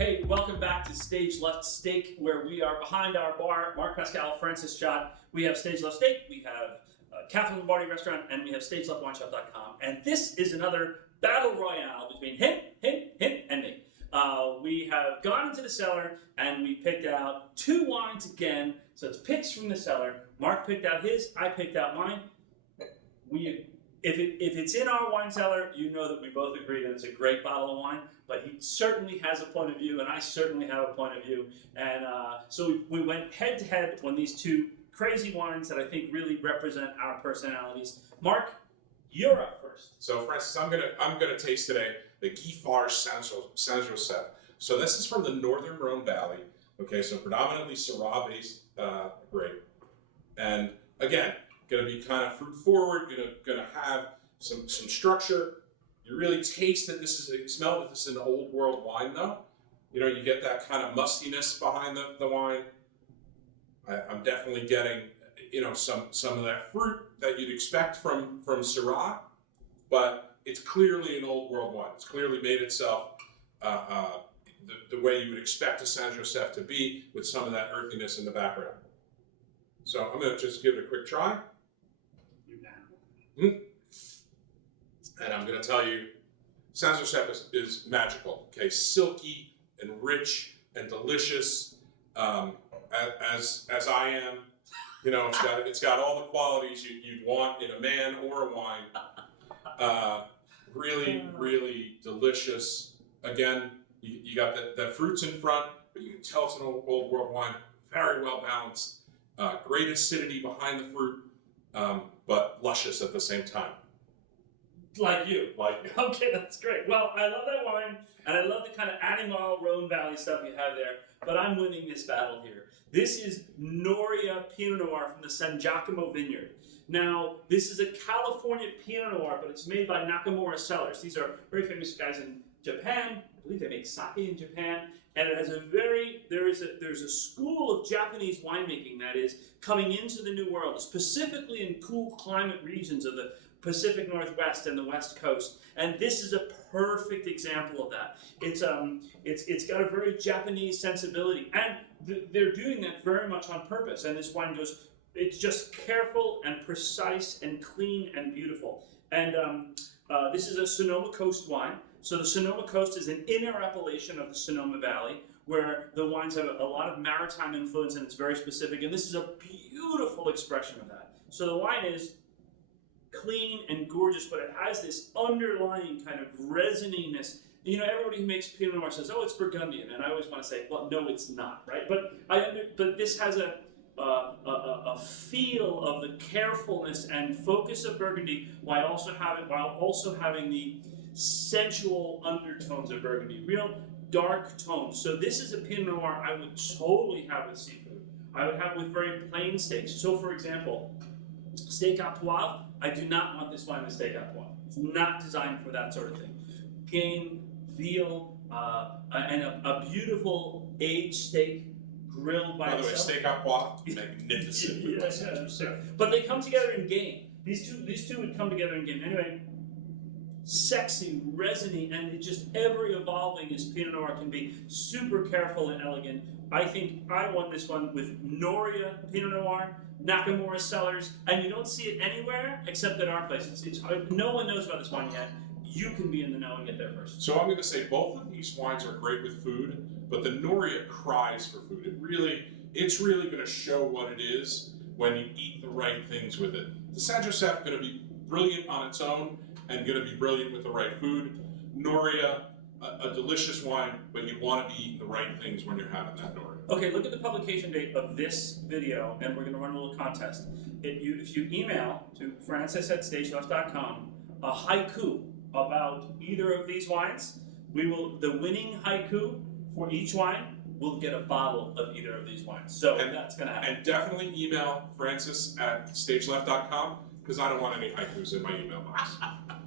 Hey, welcome back to Stage Left Steak, where we are behind our bar, Mark Pascal, Francis Schott. We have Stage Left Steak, we have Catherine Lombardi Restaurant, and we have StageLeftWineShop.com. And this is another battle royale between him, and me. We have gone into the cellar and we picked out two wines again. So it's picks from the cellar. Mark picked out his, I picked out mine. If it's in our wine cellar, you know that we both agree that it's a great bottle of wine. But he certainly has a point of view, and I certainly have a point of view. And so we went head to head on these two crazy wines that I think really represent our personalities. Mark, you're up first. So, Francis, I'm gonna taste today the Guy Farge Saint Joseph. So this is from the Northern Rhone Valley. Okay, so predominantly Syrah-based grape, and again, gonna be kind of fruit forward. Gonna have some structure. You really taste that smell that this is an old world wine, though. You know, you get that kind of mustiness behind the wine. I'm definitely getting, you know, some of that fruit that you'd expect from Syrah, but it's clearly an old world wine. It's clearly made itself the way you would expect a Saint Joseph to be, with some of that earthiness in the background. So I'm going to just give it a quick try. And I'm going to tell you, Saint Joseph is magical. Okay, silky and rich and delicious, as I am. You know, it's got all the qualities you'd want in a man or a wine. Really delicious. Again, you got the fruits in front, but you can tell it's an old world wine. Very well balanced. Great acidity behind the fruit, but luscious at the same time. Like you. Like you. Okay, that's great. Well, I love that wine, and I love the kind of Animal Rhone Valley stuff you have there, but I'm winning this battle here. This is Noria Pinot Noir from the San Giacomo Vineyard. Now, this is a California Pinot Noir, but it's made by Nakamura Cellars. These are very famous guys in Japan. I believe they make sake in Japan. And it has there's a school of Japanese winemaking that is coming into the New World, specifically in cool climate regions of the Pacific Northwest and the West Coast. And this is a perfect example of that. It's got a very Japanese sensibility, and they're doing that very much on purpose. And this wine it's just careful and precise and clean and beautiful. And this is a Sonoma Coast wine. So the Sonoma Coast is an inner appellation of the Sonoma Valley, where the wines have a lot of maritime influence, and it's very specific. And this is a beautiful expression of that. So the wine is clean and gorgeous, but it has this underlying kind of resininess. You know, everybody who makes Pinot Noir says, "Oh, it's Burgundian," and I always want to say, "Well, no, it's not," right? But this has a feel of the carefulness and focus of Burgundy, while also having the sensual undertones of Burgundy, real dark tones. So this is a Pinot Noir I would totally have with seafood. I would have with very plain steaks. So, for example, steak à poivre. I do not want this wine with steak à poivre. It's not designed for that sort of thing. Game, veal, and a beautiful aged steak grilled by itself. By the way, steak à poivre, magnificent. Yeah. But they come together in game. These two would come together in game. Anyway, sexy, resiny, and it just ever evolving as Pinot Noir can be. Super careful and elegant. I think I won this one with Noria Pinot Noir, Nakamura Cellars, and you don't see it anywhere except at our place. No one knows about this wine yet. You can be in the know and get there first. So I'm going to say both of these wines are great with food, but the Noria cries for food. It's really going to show what it is when you eat the right things with it. The Saint Joseph is going to be brilliant on its own and going to be brilliant with the right food. Noria, a delicious wine, but you want to be eating the right things when you're having that Noria. Okay, look at the publication date of this video, and we're going to run a little contest. If you email to francis@stageleft.com a haiku about either of these wines, the winning haiku for each wine will get a bottle of either of these wines. So that's going to happen. And definitely email francis@stageleft.com, because I don't want any haikus in my email box.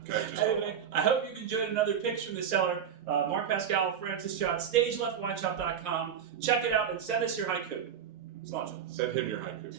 Okay, anyway, I hope you've enjoyed another Picks from the Cellar. Mark Pascal, Francis Schott, StageLeftWineShop.com. Check it out and send us your haiku. Let's launch it. Send him your haiku.